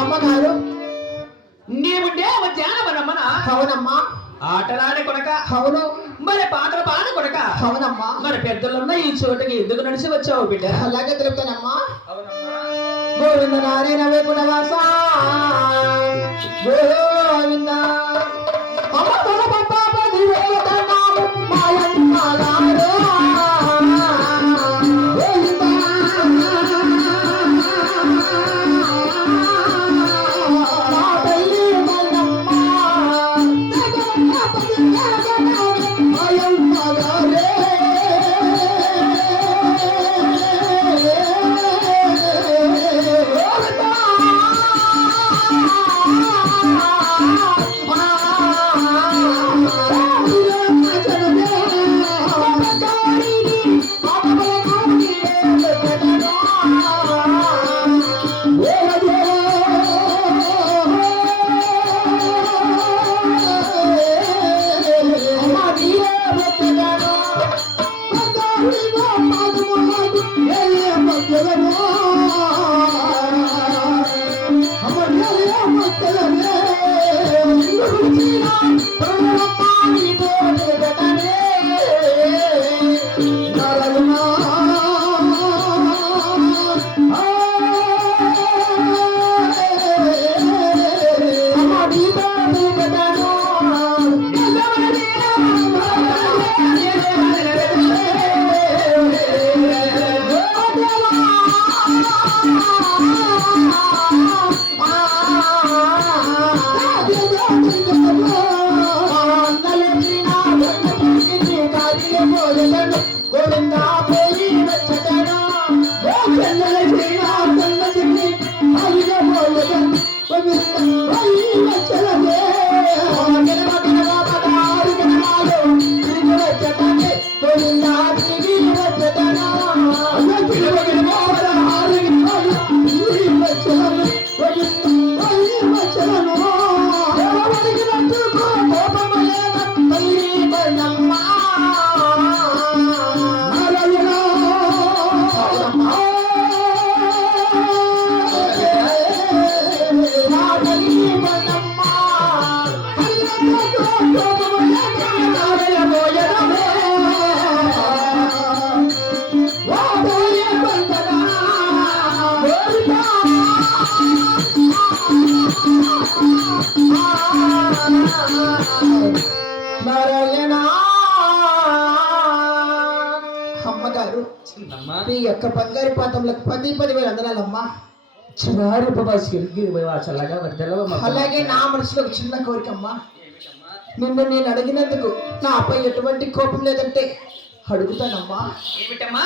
అమ్మగారు నీవు దేవ జానవనమ్మనా? అవునమ్మా. ఆటలాడే కొడక? అవును. మరి పాటలు పాడ కొడక? అవునమ్మా. మరి పెద్దలున్న ఈ చోటుకి ఎందుకు నడిచి వచ్చావు బిడ్డ? అలాగే తెలుపుతానమ్మా. గోవింద నారాయణ వేకుడవాస గోవింద అమ్మగారు మీ యొక్క బంగారు పాఠంలకు 10,000 వందనాలమ్మా. అలాగే నా మనసులో ఒక చిన్న కోరికమ్మా. నిన్ను నేను అడిగినందుకు నాపై ఎటువంటి కోపం లేదంటే అడుగుతానమ్మా. ఏమిటమ్మా?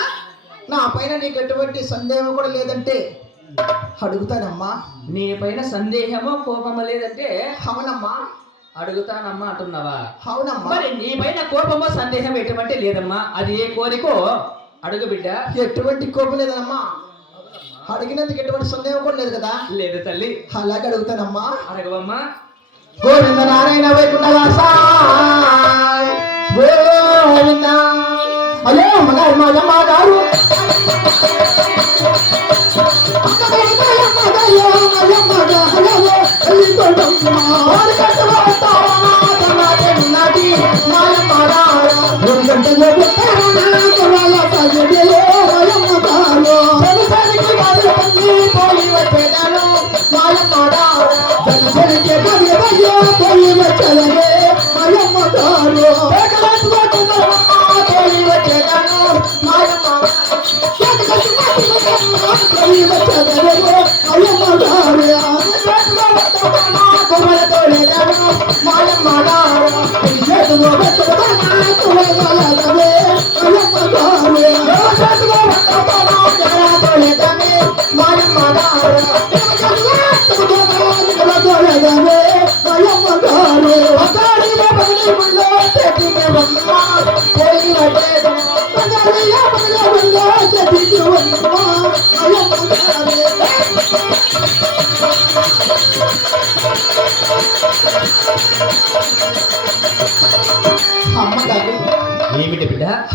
నా పైన నీకు ఎటువంటి సందేహం కూడా లేదంటే అడుగుతానమ్మా. నీ పైన సందేహమో కోపమో లేదంటే అవునమ్మా అడుగుతానమ్మా అంటున్నావా? అవునమ్మా. మరి నీ పైన కోపమో సందేహం ఎటువంటి లేదమ్మా. అది ఏ కోరికో అడుగు బిడ్డ. ఎటువంటి కోపం లేదమ్మా. అడిగినందుకు ఎటువంటి సందేహం కూడా లేదు కదా? లేదు తల్లి. అలాగే అడుగుతానమ్మా. అడగవమ్మా. గోవింద నారాయణ వైకుంఠవాస గోవింద. అయ్యో అమ్మగారు మాయమ్మగారు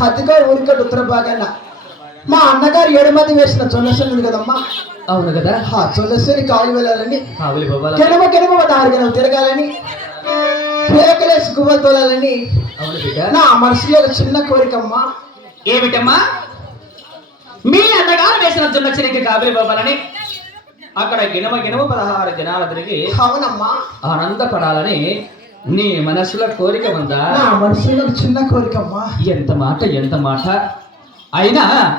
అతిగా ఊరికట్టు ఉత్తర భాగాన మా అన్నగారు 7 మంది వేసిన చొల్లసేని ఉంది కదమ్మా, అవును కదా. ఆ చొల్లసేని కావాలి వెళ్ళాలని, కావులి బాబాల గెనమ గెనమ 6 గెనమ తిరగాలని, కేకలేసి గువ్వలు తోలాలని అవును బిడ్డ. నా మనసులో ఒక చిన్న కోరికమ్మా. ఏమిటమ్మా? మీ అన్నగారు వేసిన జొన్న చిరికి కాబిలి బాబాలని అక్కడ గినమ గినమ 16 జనాలు తిరిగి అవునమ్మా, ఆనందపడాలని నీ మనసులో కోరిక ఉందా? నా మనసులో ఒక చిన్న కోరికమ్మా. ఎంత మాట ఎంత మాట అయినా